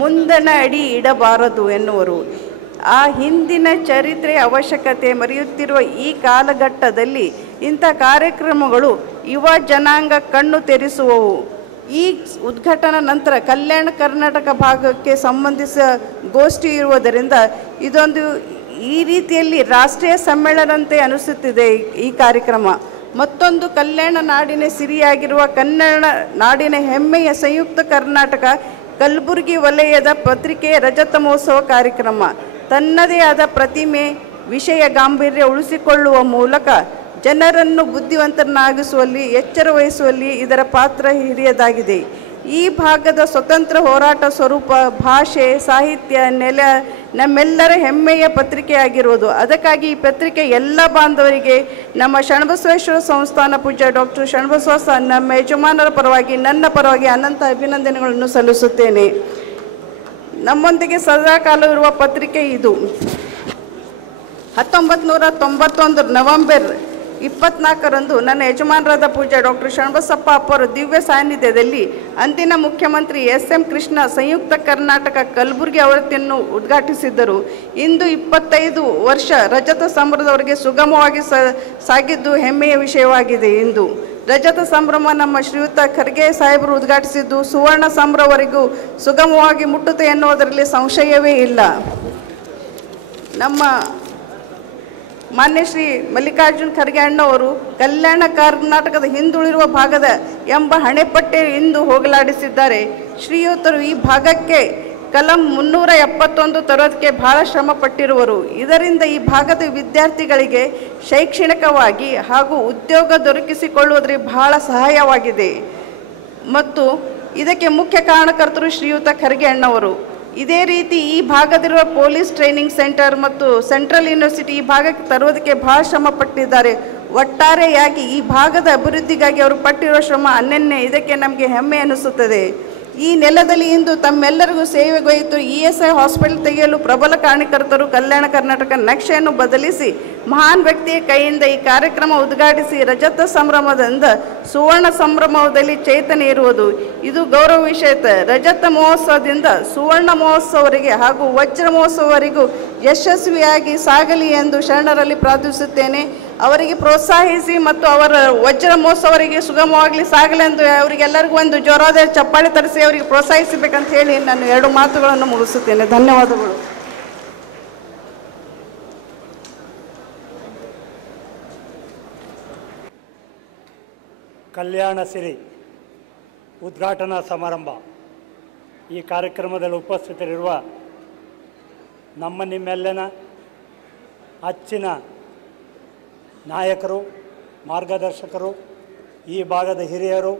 ಮುಂದಣ ಅಡಿ ಇಡಬಾರದು ಎನ್ನುವರು. ಆ ಹಿಂದಿನ ಚರಿತ್ರೆ ಅವಶ್ಯಕತೆ ಮರೆಯುತ್ತಿರುವ ಈ ಕಾಲಘಟ್ಟದಲ್ಲಿ ಇಂಥ ಕಾರ್ಯಕ್ರಮಗಳು ಯುವ ಜನಾಂಗ ಕಣ್ಣು ತೆರೆಸುವವು. ಈ ಉದ್ಘಾಟನಾ ನಂತರ ಕಲ್ಯಾಣ ಕರ್ನಾಟಕ ಭಾಗಕ್ಕೆ ಸಂಬಂಧಿಸಿದ ಗೋಷ್ಠಿ ಇರುವುದರಿಂದ ಇದೊಂದು ಈ ರೀತಿಯಲ್ಲಿ ರಾಷ್ಟ್ರೀಯ ಸಮ್ಮೇಳನಂತೆ ಅನಿಸುತ್ತಿದೆ ಈ ಕಾರ್ಯಕ್ರಮ. ಮತ್ತೊಂದು ಕಲ್ಯಾಣ ನಾಡಿನ ಸಿರಿಯಾಗಿರುವ ಕನ್ನಡ ನಾಡಿನ ಹೆಮ್ಮೆಯ ಸಂಯುಕ್ತ ಕರ್ನಾಟಕ ಕಲಬುರಗಿ ವಲಯದ ಪತ್ರಿಕೆ ರಜತ ಮಹೋತ್ಸವ ಕಾರ್ಯಕ್ರಮ ತನ್ನದೇ ಆದ ಪ್ರತಿಮೆ ವಿಷಯ ಗಾಂಭೀರ್ಯ ಉಳಿಸಿಕೊಳ್ಳುವ ಮೂಲಕ ಜನರನ್ನು ಬುದ್ಧಿವಂತರನ್ನಾಗಿಸುವಲ್ಲಿ ಎಚ್ಚರ ವಹಿಸುವಲ್ಲಿ ಇದರ ಪಾತ್ರ ಹಿರಿಯದಾಗಿದೆ. ಈ ಭಾಗದ ಸ್ವತಂತ್ರ ಹೋರಾಟ ಸ್ವರೂಪ, ಭಾಷೆ, ಸಾಹಿತ್ಯ, ನೆಲ ನಮ್ಮೆಲ್ಲರ ಹೆಮ್ಮೆಯ ಪತ್ರಿಕೆಯಾಗಿರುವುದು. ಅದಕ್ಕಾಗಿ ಈ ಪತ್ರಿಕೆ ಎಲ್ಲ ಬಾಂಧವರಿಗೆ ನಮ್ಮ ಶರಣಬಸವೇಶ್ವರ ಸಂಸ್ಥಾನ ಪೂಜ್ಯ ಡಾಕ್ಟರ್ ಶರಣಬಸವ ನಮ್ಮ ಯಜಮಾನರ ಪರವಾಗಿ ನನ್ನ ಪರವಾಗಿ ಅನಂತ ಅಭಿನಂದನೆಗಳನ್ನು ಸಲ್ಲಿಸುತ್ತೇನೆ. ನಮ್ಮೊಂದಿಗೆ ಸದಾಕಾಲವಿರುವ ಪತ್ರಿಕೆ ಇದು. 1991 ನವೆಂಬರ್ 24ರಂದು ನನ್ನ ಯಜಮಾನರಾದ ಪೂಜ್ಯ ಡಾಕ್ಟರ್ ಶರಣಬಸಪ್ಪ ಅಪ್ಪರ ದಿವ್ಯ ಸಾನ್ನಿಧ್ಯದಲ್ಲಿ ಅಂದಿನ ಮುಖ್ಯಮಂತ್ರಿ ಎಸ್.ಎಂ. ಕೃಷ್ಣ ಸಂಯುಕ್ತ ಕರ್ನಾಟಕ ಕಲಬುರಗಿ ಆವೃತ್ತಿಯನ್ನು ಉದ್ಘಾಟಿಸಿದ್ದರು. ಇಂದು 25 ವರ್ಷ ರಜತ ಸಂಭ್ರಮದವರೆಗೆ ಸುಗಮವಾಗಿ ಸಾಗಿದ್ದು ಹೆಮ್ಮೆಯ ವಿಷಯವಾಗಿದೆ. ಇಂದು ರಜತ ಸಂಭ್ರಮ ನಮ್ಮ ಶ್ರೀಯುತ ಖರ್ಗೆ ಸಾಹೇಬರು ಉದ್ಘಾಟಿಸಿದ್ದು ಸುವರ್ಣ ಸಂಭ್ರಮವರೆಗೂ ಸುಗಮವಾಗಿ ಮುಟ್ಟುತ್ತೆ ಎನ್ನುವುದರಲ್ಲಿ ಸಂಶಯವೇ ಇಲ್ಲ. ನಮ್ಮ ಮಾನ್ಯ ಶ್ರೀ ಮಲ್ಲಿಕಾರ್ಜುನ್ ಖರ್ಗೆ ಅಣ್ಣವರು ಕಲ್ಯಾಣ ಕರ್ನಾಟಕದ ಹಿಂದುಳಿರುವ ಭಾಗದ ಎಂಬ ಹಣೆಪಟ್ಟೆ ಇಂದು ಹೋಗಲಾಡಿಸಿದ್ದಾರೆ. ಶ್ರೀಯುತರು ಈ ಭಾಗಕ್ಕೆ ಕಲಂ 371 ತರೋದಕ್ಕೆ ಬಹಳ ಶ್ರಮ ಪಟ್ಟಿರುವರು. ಇದರಿಂದ ಈ ಭಾಗದ ವಿದ್ಯಾರ್ಥಿಗಳಿಗೆ ಶೈಕ್ಷಣಿಕವಾಗಿ ಹಾಗೂ ಉದ್ಯೋಗ ದೊರಕಿಸಿಕೊಳ್ಳುವುದರಲ್ಲಿ ಬಹಳ ಸಹಾಯವಾಗಿದೆ ಮತ್ತು ಇದಕ್ಕೆ ಮುಖ್ಯ ಕಾರಣಕರ್ತರು ಶ್ರೀಯುತ ಖರ್ಗೆ ಅಣ್ಣವರು. ಇದೇ ರೀತಿ ಈ ಭಾಗದಿರುವ ಪೊಲೀಸ್ ಟ್ರೈನಿಂಗ್ ಸೆಂಟರ್ ಮತ್ತು ಸೆಂಟ್ರಲ್ ಯೂನಿವರ್ಸಿಟಿ ಈ ಭಾಗಕ್ಕೆ ತರುವುದಕ್ಕೆ ಬಹಳ ಶ್ರಮ ಪಟ್ಟಿದ್ದಾರೆ. ಒಟ್ಟಾರೆಯಾಗಿ ಈ ಭಾಗದ ಅಭಿವೃದ್ಧಿಗಾಗಿ ಅವರು ಪಟ್ಟಿರುವ ಶ್ರಮ ಅನನ್ಯ. ಇದಕ್ಕೆ ನಮಗೆ ಹೆಮ್ಮೆ ಅನಿಸುತ್ತದೆ. ಈ ನೆಲದಲ್ಲಿ ಇಂದು ತಮ್ಮೆಲ್ಲರಿಗೂ ಸೇವೆಗೊಯ್ಯಿತು ESI ಹಾಸ್ಪಿಟಲ್ ತೆಗೆಯಲು ಪ್ರಬಲ ಕಾರಣಕರ್ತರು ಕಲ್ಯಾಣ ಕರ್ನಾಟಕ ನಕ್ಷೆಯನ್ನು ಬದಲಿಸಿ ಮಹಾನ್ ವ್ಯಕ್ತಿಯ ಕೈಯಿಂದ ಈ ಕಾರ್ಯಕ್ರಮ ಉದ್ಘಾಟಿಸಿ ರಜತ ಸಂಭ್ರಮದಿಂದ ಸುವರ್ಣ ಸಂಭ್ರಮದಲ್ಲಿ ಚೈತನ್ಯ ಇರುವುದು ಇದು ಗೌರವ ವಿಷಯ. ರಜತ ಮಹೋತ್ಸವದಿಂದ ಸುವರ್ಣ ಮಹೋತ್ಸವವರೆಗೆ ಹಾಗೂ ವಜ್ರ ಮಹೋತ್ಸವವರೆಗೂ ಯಶಸ್ವಿಯಾಗಿ ಸಾಗಲಿ ಎಂದು ಶರಣರಲ್ಲಿ ಪ್ರಾರ್ಥಿಸುತ್ತೇನೆ. ಅವರಿಗೆ ಪ್ರೋತ್ಸಾಹಿಸಿ ಮತ್ತು ಅವರ ವಜ್ರ ಮಹೋತ್ಸವರಿಗೆ ಸುಗಮವಾಗಲಿ ಸಾಗಲಿ ಎಂದು ಅವರಿಗೆಲ್ಲರಿಗೂ ಒಂದು ಜೋರಾದ ಚಪ್ಪಾಳೆ ತರಿಸಿ ಅವರಿಗೆ ಪ್ರೋತ್ಸಾಹಿಸಬೇಕಂತ ಹೇಳಿ ನಾನು 2 ಮಾತುಗಳನ್ನು ಮುಗಿಸುತ್ತೇನೆ. ಧನ್ಯವಾದಗಳು. ಕಲ್ಯಾಣ ಸಿರಿ ಉದ್ಘಾಟನಾ ಸಮಾರಂಭ. ಈ ಕಾರ್ಯಕ್ರಮದಲ್ಲಿ ಉಪಸ್ಥಿತರಿರುವ ನಿಮ್ಮೆಲ್ಲನ ಅಚ್ಚಿನ ನಾಯಕರು, ಮಾರ್ಗದರ್ಶಕರು, ಈ ಭಾಗದ ಹಿರಿಯರು,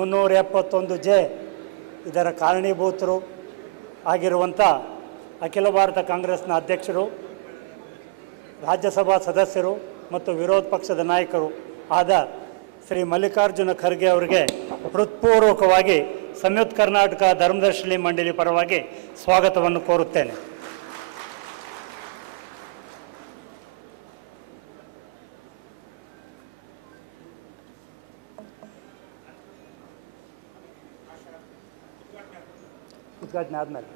371 ಇದರ ಕಾರಣೀಭೂತರು ಆಗಿರುವಂಥ ಅಖಿಲ ಭಾರತ ಕಾಂಗ್ರೆಸ್ನ ಅಧ್ಯಕ್ಷರು, ರಾಜ್ಯಸಭಾ ಸದಸ್ಯರು ಮತ್ತು ವಿರೋಧ ಪಕ್ಷದ ನಾಯಕರು ಆದ ಶ್ರೀ ಮಲ್ಲಿಕಾರ್ಜುನ ಖರ್ಗೆ ಅವರಿಗೆ ಹೃತ್ಪೂರ್ವಕವಾಗಿ ಸಂಯುಕ್ತ ಕರ್ನಾಟಕ ಧರ್ಮದರ್ಶಿನಿ ಮಂಡಳಿ ಪರವಾಗಿ ಸ್ವಾಗತವನ್ನು ಕೋರುತ್ತೇನೆ. ಉದ್ಘಾಟನೆ ಆದಮೇಲೆ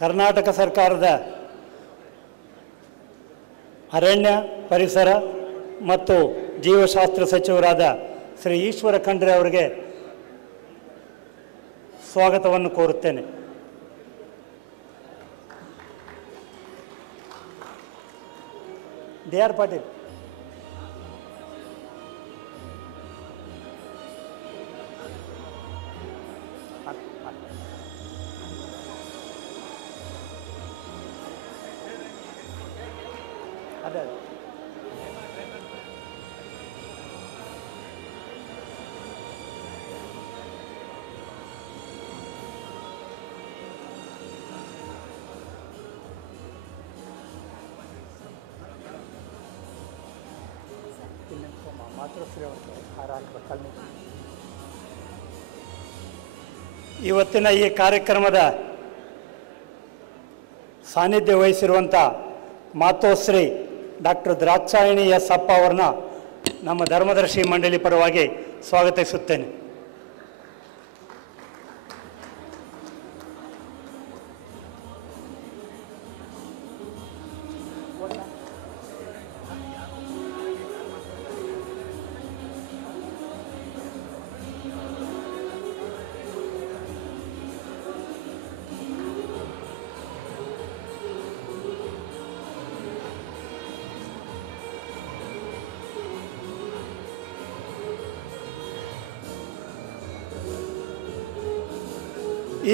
ಕರ್ನಾಟಕ ಸರ್ಕಾರದ ಅರಣ್ಯ, ಪರಿಸರ ಮತ್ತು ಜೀವಶಾಸ್ತ್ರ ಸಚಿವರಾದ ಶ್ರೀ ಈಶ್ವರ ಖಂಡ್ರೆ ಅವರಿಗೆ ಸ್ವಾಗತವನ್ನು ಕೋರುತ್ತೇನೆ. ಡಿ.ಆರ್. ಪಾಟೀಲ್ ಅದೇ ಮಾತೃಶ್ರೀ ಅವರು ಹಾರ ಹಾಕಬೇಕು. ಇವತ್ತಿನ ಈ ಕಾರ್ಯಕ್ರಮದ ಸಾನ್ನಿಧ್ಯ ವಹಿಸಿರುವಂಥ ಮಾತೋಶ್ರೀ ಡಾಕ್ಟರ್ ದ್ರಾಕ್ಷಾಯಣಿ ಎಸ್ ಅಪ್ಪ ಅವರನ್ನ ನಮ್ಮ ಧರ್ಮದರ್ಶಿ ಮಂಡಳಿ ಪರವಾಗಿ ಸ್ವಾಗತಿಸುತ್ತೇನೆ.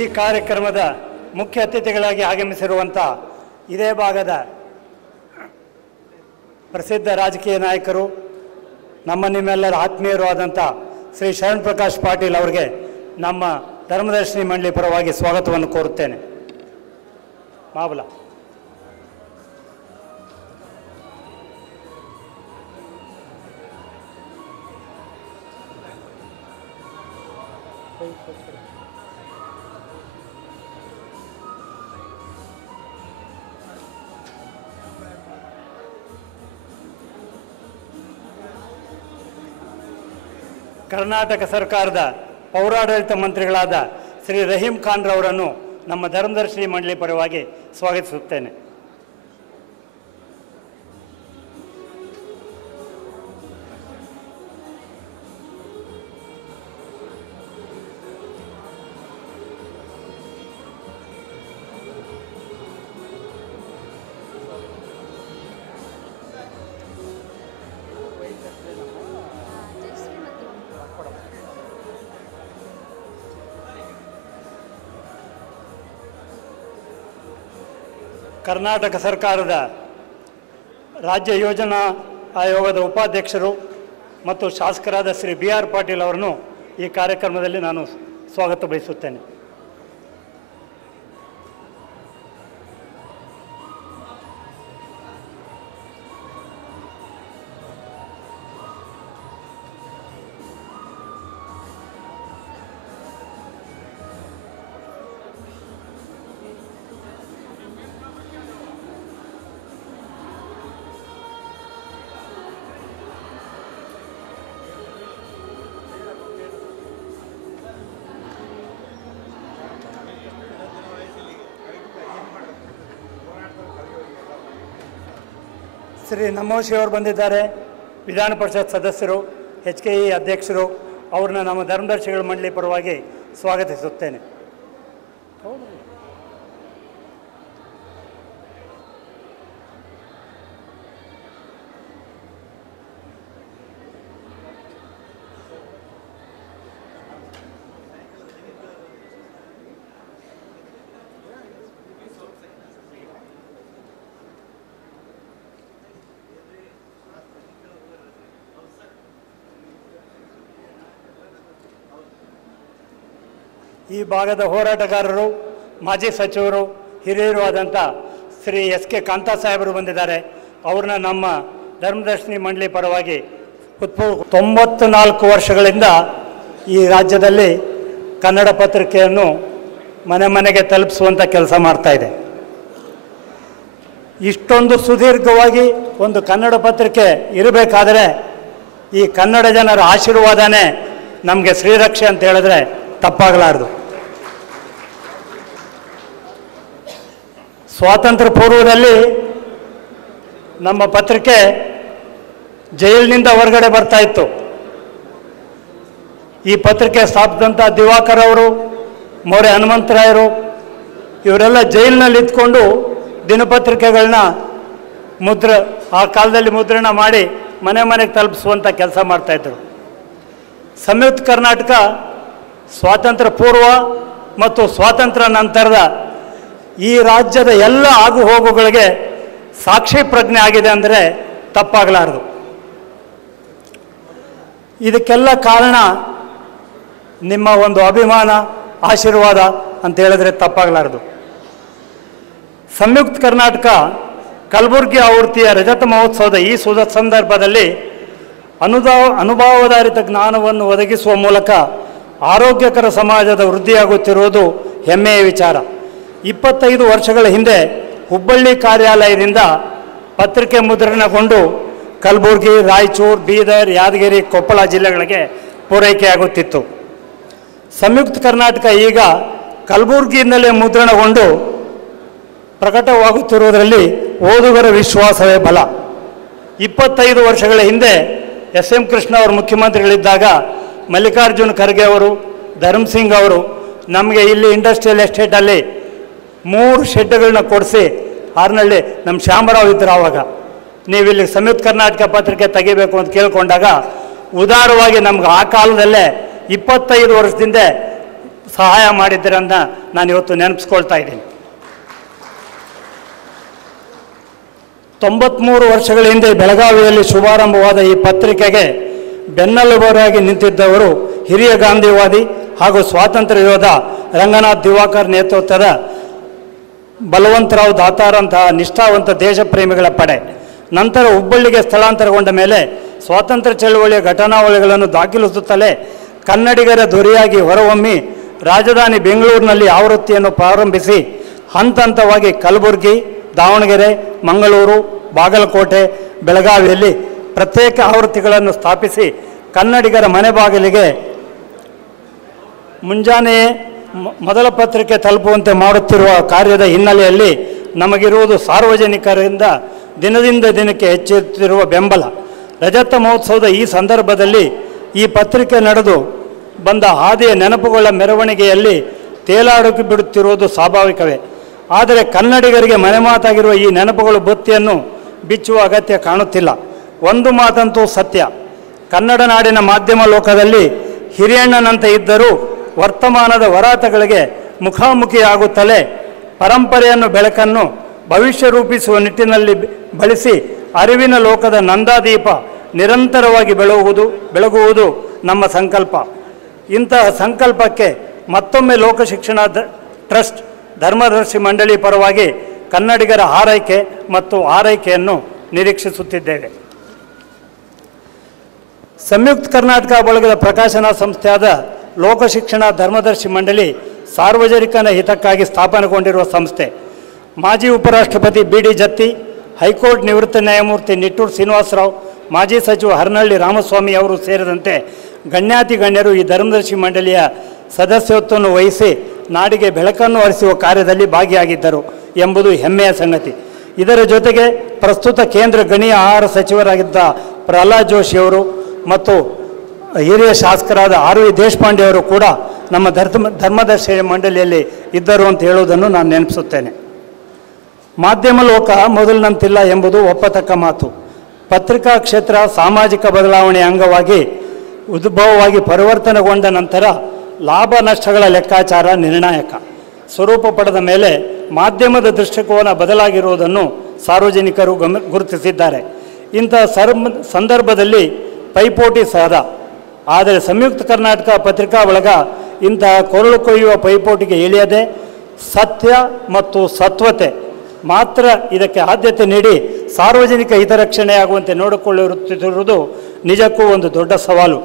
ಈ ಕಾರ್ಯಕ್ರಮದ ಮುಖ್ಯ ಅತಿಥಿಗಳಾಗಿ ಆಗಮಿಸಿರುವಂಥ ಇದೇ ಭಾಗದ ಪ್ರಸಿದ್ಧ ರಾಜಕೀಯ ನಾಯಕರು, ನಿಮ್ಮೆಲ್ಲರ ಆತ್ಮೀಯರು ಆದಂಥ ಶ್ರೀ ಶರಣ್ ಪ್ರಕಾಶ್ ಪಾಟೀಲ್ ಅವರಿಗೆ ನಮ್ಮ ಧರ್ಮದರ್ಶಿನಿ ಮಂಡಳಿ ಪರವಾಗಿ ಸ್ವಾಗತವನ್ನು ಕೋರುತ್ತೇನೆ. ಮಾಬಲ ಕರ್ನಾಟಕ ಸರ್ಕಾರದ ಪೌರಾಡಳಿತ ಮಂತ್ರಿಗಳಾದ ಶ್ರೀ ರಹೀಂ ಖಾನ್ ರವರನ್ನು ನಮ್ಮ ಧರ್ಮದರ್ಶಿನಿ ಮಂಡಳಿ ಪರವಾಗಿ ಸ್ವಾಗತಿಸುತ್ತೇನೆ. ಕರ್ನಾಟಕ ಸರ್ಕಾರದ ರಾಜ್ಯ ಯೋಜನಾ ಆಯೋಗದ ಉಪಾಧ್ಯಕ್ಷರು ಮತ್ತು ಶಾಸಕರಾದ ಶ್ರೀ BR ಪಾಟೀಲ್ ಅವರನ್ನು ಈ ಕಾರ್ಯಕ್ರಮದಲ್ಲಿ ನಾನು ಸ್ವಾಗತ ಬಯಸುತ್ತೇನೆ. ಶ್ರೀ ನಮೋಶಿ ಅವರು ಬಂದಿದ್ದಾರೆ. ವಿಧಾನ ಪರಿಷತ್ ಸದಸ್ಯರು, HKE ಅಧ್ಯಕ್ಷರು, ಅವ್ರನ್ನ ನಮ್ಮ ಧರ್ಮದರ್ಶಿಗಳ ಮಂಡಳಿ ಪರವಾಗಿ ಸ್ವಾಗತಿಸುತ್ತೇನೆ. ಈ ಭಾಗದ ಹೋರಾಟಗಾರರು, ಮಾಜಿ ಸಚಿವರು, ಹಿರಿಯರು ಆದಂಥ ಶ್ರೀ SK ಕಾಂತಾ ಸಾಹೇಬರು ಬಂದಿದ್ದಾರೆ. ಅವ್ರನ್ನ ನಮ್ಮ ಧರ್ಮದರ್ಶಿನಿ ಮಂಡಳಿ ಪರವಾಗಿ 94 ವರ್ಷಗಳಿಂದ ಈ ರಾಜ್ಯದಲ್ಲಿ ಕನ್ನಡ ಪತ್ರಿಕೆಯನ್ನು ಮನೆ ಮನೆಗೆ ತಲುಪಿಸುವಂಥ ಕೆಲಸ ಮಾಡ್ತಾ ಇದೆ. ಇಷ್ಟೊಂದು ಸುದೀರ್ಘವಾಗಿ ಒಂದು ಕನ್ನಡ ಪತ್ರಿಕೆ ಇರಬೇಕಾದರೆ ಈ ಕನ್ನಡ ಜನರ ಆಶೀರ್ವಾದನೇ ನಮಗೆ ಶ್ರೀರಕ್ಷೆ ಅಂತ ಹೇಳಿದ್ರೆ ತಪ್ಪಾಗಲಾರದು. ಸ್ವಾತಂತ್ರ್ಯ ಪೂರ್ವದಲ್ಲಿ ನಮ್ಮ ಪತ್ರಿಕೆ ಜೈಲಿನಿಂದ ಹೊರಗಡೆ ಬರ್ತಾ ಇತ್ತು. ಈ ಪತ್ರಿಕೆ ಸ್ಥಾಪಿಸಿದಂಥ ದಿವಾಕರ್ ಅವರು, ಮೌರ್ಯ ಹನುಮಂತರಾಯರು ಇವರೆಲ್ಲ ಜೈಲಿನಲ್ಲಿ ಇದ್ಕೊಂಡು ದಿನಪತ್ರಿಕೆಗಳನ್ನ ಆ ಕಾಲದಲ್ಲಿ ಮುದ್ರಣ ಮಾಡಿ ಮನೆ ಮನೆಗೆ ತಲುಪಿಸುವಂಥ ಕೆಲಸ ಮಾಡ್ತಾಯಿದ್ರು. ಸಂಯುಕ್ತ ಕರ್ನಾಟಕ ಸ್ವಾತಂತ್ರ್ಯ ಪೂರ್ವ ಮತ್ತು ಸ್ವಾತಂತ್ರ್ಯ ನಂತರದ ಈ ರಾಜ್ಯದ ಎಲ್ಲ ಆಗು ಹೋಗುಗಳಿಗೆ ಸಾಕ್ಷಿ ಪ್ರಜ್ಞೆ ಆಗಿದೆ ಅಂದರೆ ತಪ್ಪಾಗಲಾರದು. ಇದಕ್ಕೆಲ್ಲ ಕಾರಣ ನಿಮ್ಮ ಒಂದು ಅಭಿಮಾನ, ಆಶೀರ್ವಾದ ಅಂತ ಹೇಳಿದ್ರೆ ತಪ್ಪಾಗಲಾರದು. ಸಂಯುಕ್ತ ಕರ್ನಾಟಕ ಕಲಬುರಗಿ ಆವೃತ್ತಿಯ ರಜತ ಮಹೋತ್ಸವದ ಈ ಸಂದರ್ಭದಲ್ಲಿ ಅನುಭವಾಧಾರಿತ ಜ್ಞಾನವನ್ನು ಒದಗಿಸುವ ಮೂಲಕ ಆರೋಗ್ಯಕರ ಸಮಾಜದ ವೃದ್ಧಿಯಾಗುತ್ತಿರುವುದು ಹೆಮ್ಮೆಯ ವಿಚಾರ. 25 ವರ್ಷಗಳ ಹಿಂದೆ ಹುಬ್ಬಳ್ಳಿ ಕಾರ್ಯಾಲಯದಿಂದ ಪತ್ರಿಕೆ ಮುದ್ರಣಗೊಂಡು ಕಲಬುರಗಿ, ರಾಯಚೂರು, ಬೀದರ್, ಯಾದಗಿರಿ, ಕೊಪ್ಪಳ ಜಿಲ್ಲೆಗಳಿಗೆ ಪೂರೈಕೆಯಾಗುತ್ತಿತ್ತು. ಸಂಯುಕ್ತ ಕರ್ನಾಟಕ ಈಗ ಕಲಬುರಗಿಯಿಂದಲೇ ಮುದ್ರಣಗೊಂಡು ಪ್ರಕಟವಾಗುತ್ತಿರುವುದರಲ್ಲಿ ಓದುಗರ ವಿಶ್ವಾಸವೇ ಬಲ. 25 ವರ್ಷಗಳ ಹಿಂದೆ SM ಕೃಷ್ಣ ಅವರು ಮುಖ್ಯಮಂತ್ರಿಗಳಿದ್ದಾಗ ಮಲ್ಲಿಕಾರ್ಜುನ ಖರ್ಗೆ ಅವರು, ಧರ್ಮಸಿಂಗ್ ಅವರು ನಮಗೆ ಇಲ್ಲಿ ಇಂಡಸ್ಟ್ರಿಯಲ್ ಎಸ್ಟೇಟಲ್ಲಿ 3 ಶೆಡ್ಗಳನ್ನ ಕೊಡಿಸಿ, ಹಾರ್ನಳ್ಳಿ ನಮ್ಮ ಶ್ಯಾಮರಾವ್ ಇದ್ದರು ಆವಾಗ, ನೀವು ಇಲ್ಲಿ ಸಂಯುಕ್ತ ಕರ್ನಾಟಕ ಪತ್ರಿಕೆ ತೆಗಿಬೇಕು ಅಂತ ಕೇಳ್ಕೊಂಡಾಗ ಉದಾರವಾಗಿ ನಮ್ಗೆ ಆ ಕಾಲದಲ್ಲೇ 25 ವರ್ಷದಿಂದ ಸಹಾಯ ಮಾಡಿದ್ದೀರಂತ ನಾನು ಇವತ್ತು ನೆನಪಿಸ್ಕೊಳ್ತಾ ಇದ್ದೀನಿ. 93 ವರ್ಷಗಳ ಹಿಂದೆ ಬೆಳಗಾವಿಯಲ್ಲಿ ಶುಭಾರಂಭವಾದ ಈ ಪತ್ರಿಕೆಗೆ ಬೆನ್ನೆಲುಬಾಗಿ ನಿಂತಿದ್ದವರು ಹಿರಿಯ ಗಾಂಧಿವಾದಿ ಹಾಗೂ ಸ್ವಾತಂತ್ರ್ಯ ಯೋಧ ರಂಗನಾಥ್ ದಿವಾಕರ್ ನೇತೃತ್ವದ ಬಲವಂತರಾವ್ ದಾತಾರಂತಹ ನಿಷ್ಠಾವಂತ ದೇಶಪ್ರೇಮಿಗಳ ಪಡೆ. ನಂತರ ಹುಬ್ಬಳ್ಳಿಗೆ ಸ್ಥಳಾಂತರಗೊಂಡ ಮೇಲೆ ಸ್ವಾತಂತ್ರ್ಯ ಚಳವಳಿಯ ಘಟನಾವಳಿಗಳನ್ನು ದಾಖಲಿಸುತ್ತಲೇ ಕನ್ನಡಿಗರ ದೊರೆಯಾಗಿ ಹೊರಹೊಮ್ಮಿ ರಾಜಧಾನಿ ಬೆಂಗಳೂರಿನಲ್ಲಿ ಆವೃತ್ತಿಯನ್ನು ಪ್ರಾರಂಭಿಸಿ ಹಂತ ಹಂತವಾಗಿ ಕಲಬುರಗಿ, ದಾವಣಗೆರೆ, ಮಂಗಳೂರು, ಬಾಗಲಕೋಟೆ, ಬೆಳಗಾವಿಯಲ್ಲಿ ಪ್ರತ್ಯೇಕ ಆವೃತ್ತಿಗಳನ್ನು ಸ್ಥಾಪಿಸಿ ಕನ್ನಡಿಗರ ಮನೆ ಬಾಗಿಲಿಗೆ ಮುಂಜಾನೆಯೇ ಮೊದಲ ಪತ್ರಿಕೆ ತಲುಪುವಂತೆ ಮಾಡುತ್ತಿರುವ ಕಾರ್ಯದ ಹಿನ್ನೆಲೆಯಲ್ಲಿ ನಮಗಿರುವುದು ಸಾರ್ವಜನಿಕರಿಂದ ದಿನದಿಂದ ದಿನಕ್ಕೆ ಹೆಚ್ಚುತ್ತಿರುವ ಬೆಂಬಲ. ರಜತ ಮಹೋತ್ಸವದ ಈ ಸಂದರ್ಭದಲ್ಲಿ ಈ ಪತ್ರಿಕೆ ನಡೆದು ಬಂದ ಹಾದಿಯ ನೆನಪುಗಳ ಮೆರವಣಿಗೆಯಲ್ಲಿ ತೇಲಾಡುಕಿ ಬಿಡುತ್ತಿರುವುದು ಸ್ವಾಭಾವಿಕವೇ. ಆದರೆ ಕನ್ನಡಿಗರಿಗೆ ಮನೆಮಾತಾಗಿರುವ ಈ ನೆನಪುಗಳು ಬೊತ್ತಿಯನ್ನು ಬಿಚ್ಚುವ ಅಗತ್ಯ ಕಾಣುತ್ತಿಲ್ಲ. ಒಂದು ಮಾತಂತೂ ಸತ್ಯ, ಕನ್ನಡ ನಾಡಿನ ಮಾಧ್ಯಮ ಲೋಕದಲ್ಲಿ ಹಿರಿಯಣ್ಣನಂತೆ ಇದ್ದರೂ ವರ್ತಮಾನದ ಹೋರಾಟಗಳಿಗೆ ಮುಖಾಮುಖಿಯಾಗುತ್ತಲೇ ಪರಂಪರೆಯನ್ನು ಬೆಳಕನ್ನು ಭವಿಷ್ಯ ರೂಪಿಸುವ ನಿಟ್ಟಿನಲ್ಲಿ ಬಳಸಿ ಅರಿವಿನ ಲೋಕದ ನಂದಾದೀಪ ನಿರಂತರವಾಗಿ ಬೆಳಗುವುದು ನಮ್ಮ ಸಂಕಲ್ಪ. ಇಂತಹ ಸಂಕಲ್ಪಕ್ಕೆ ಮತ್ತೊಮ್ಮೆ ಲೋಕಶಿಕ್ಷಣ ಟ್ರಸ್ಟ್ ಧರ್ಮದರ್ಶಿ ಮಂಡಳಿ ಪರವಾಗಿ ಕನ್ನಡಿಗರ ಹಾರೈಕೆ ಮತ್ತು ಆರೈಕೆಯನ್ನು ನಿರೀಕ್ಷಿಸುತ್ತಿದ್ದೇವೆ. ಸಂಯುಕ್ತ ಕರ್ನಾಟಕ ಬಳಗದ ಪ್ರಕಾಶನ ಸಂಸ್ಥೆಯಾದ ಲೋಕಶಿಕ್ಷಣ ಧರ್ಮದರ್ಶಿ ಮಂಡಳಿ ಸಾರ್ವಜನಿಕನ ಹಿತಕ್ಕಾಗಿ ಸ್ಥಾಪನೆಗೊಂಡಿರುವ ಸಂಸ್ಥೆ. ಮಾಜಿ ಉಪರಾಷ್ಟ್ರಪತಿ BD ಜತ್ತಿ, ಹೈಕೋರ್ಟ್ ನಿವೃತ್ತ ನ್ಯಾಯಮೂರ್ತಿ ನಿಟ್ಟೂರು ಶ್ರೀನಿವಾಸರಾವ್, ಮಾಜಿ ಸಚಿವ ಹರನಳ್ಳಿ ರಾಮಸ್ವಾಮಿ ಅವರು ಸೇರಿದಂತೆ ಗಣ್ಯಾತಿ ಗಣ್ಯರು ಈ ಧರ್ಮದರ್ಶಿ ಮಂಡಳಿಯ ಸದಸ್ಯತ್ವವನ್ನು ವಹಿಸಿ ನಾಡಿಗೆ ಬೆಳಕನ್ನು ಹರಿಸುವ ಕಾರ್ಯದಲ್ಲಿ ಭಾಗಿಯಾಗಿದ್ದರು ಎಂಬುದು ಹೆಮ್ಮೆಯ ಸಂಗತಿ. ಇದರ ಜೊತೆಗೆ ಪ್ರಸ್ತುತ ಕೇಂದ್ರ ಗಣಿ ಆಹಾರ ಸಚಿವರಾಗಿದ್ದ ಪ್ರಹ್ಲಾದ್ ಜೋಶಿಯವರು ಮತ್ತು ಹಿರಿಯ ಶಾಸಕರಾದ RV ದೇಶಪಾಂಡೆ ಅವರು ಕೂಡ ನಮ್ಮ ಧರ್ಮದರ್ಶಿ ಮಂಡಳಿಯಲ್ಲಿ ಇದ್ದರು ಅಂತ ಹೇಳುವುದನ್ನು ನಾನು ನೆನಪಿಸುತ್ತೇನೆ. ಮಾಧ್ಯಮ ಲೋಕ ಮೊದಲಿನಂತಿಲ್ಲ ಎಂಬುದು ಒಪ್ಪತಕ್ಕ ಮಾತು. ಪತ್ರಿಕಾ ಕ್ಷೇತ್ರ ಸಾಮಾಜಿಕ ಬದಲಾವಣೆಯ ಅಂಗವಾಗಿ ಉದ್ಭವವಾಗಿ ಪರಿವರ್ತನೆಗೊಂಡ ನಂತರ ಲಾಭ ನಷ್ಟಗಳ ಲೆಕ್ಕಾಚಾರ ನಿರ್ಣಾಯಕ ಸ್ವರೂಪ ಪಡೆದ ಮೇಲೆ ಮಾಧ್ಯಮದ ದೃಷ್ಟಿಕೋನ ಬದಲಾಗಿರುವುದನ್ನು ಸಾರ್ವಜನಿಕರು ಗುರುತಿಸಿದ್ದಾರೆ. ಇಂತಹ ಸಂದರ್ಭದಲ್ಲಿ ಪೈಪೋಟಿ ಸಹಜ. ಆದರೆ ಸಂಯುಕ್ತ ಕರ್ನಾಟಕ ಪತ್ರಿಕಾ ಬಳಗ ಇಂತಹ ಕೊರಳು ಕೊಯ್ಯುವ ಪೈಪೋಟಿಗೆ ಇಳಿಯದೆ ಸತ್ಯ ಮತ್ತು ಸತ್ವತೆ ಮಾತ್ರ ಇದಕ್ಕೆ ಆದ್ಯತೆ ನೀಡಿ ಸಾರ್ವಜನಿಕ ಹಿತರಕ್ಷಣೆಯಾಗುವಂತೆ ನೋಡಿಕೊಳ್ಳುತ್ತಿರುವುದು ನಿಜಕ್ಕೂ ಒಂದು ದೊಡ್ಡ ಸವಾಲು.